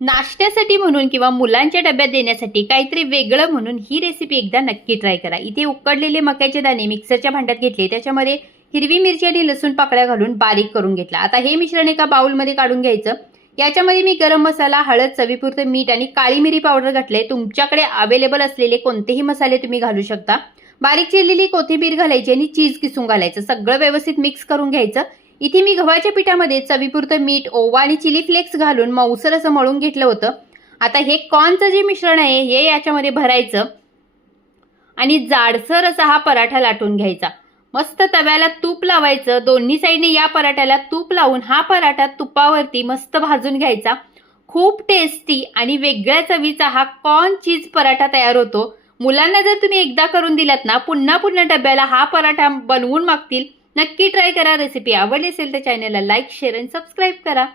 नाश्त्यासाठी म्हणून किंवा मुलांच्या डब्यात देण्यासाठी काहीतरी वेगळं म्हणून ही रेसिपी एकदा नक्की ट्राय करा. इथे उकडलेले मक्याचे दाणे मिक्सरच्या भांड्यात घेतले. त्याच्यामध्ये हिरवी मिरची आणि लसूण पाकळ्या घालून बारीक करून घेतला. आता हे मिश्रण एका बाउलमध्ये काढून घ्यायचं. याच्यामध्ये मी गरम मसाला हळद चवीपुरतं मीठ आणि काळी मिरी पावडर घातले तुमच्याकडे अवेलेबल असलेले कोणतेही मसाले तुम्ही घालू शकता. बारीक चिरलेली कोथिंबीर घालायची आणि चीज किसून घालायचं. सगळं व्यवस्थित मिक्स करून घ्यायचं. इथे मी गव्हाच्या पिठामध्ये चवीपुरतं मीठ ओवा आणि चिली फ्लेक्स घालून मऊसर असं मळून घेतलं होतं. आता हे कॉर्नचं जे मिश्रण आहे हे याच्यामध्ये भरायचं आणि जाडसर असा हा पराठा लाटून घ्यायचा. मस्त तव्याला तूप लावायचं. दोन्ही साईडने या पराठ्याला तूप लावून हा पराठा तुपावरती मस्त भाजून घ्यायचा. खूप टेस्टी आणि वेगळ्या चवीचा हा कॉर्न चीज पराठा तयार होतो. मुलांना जर तुम्ही एकदा करून दिलात ना पुन्हा पुन्हा डब्याला हा पराठा बनवून मागतील. नक्की ट्राय करा रेसिपी आवडली असेल तर चॅनलला लाईक शेअर आणि सबस्क्राईब करा.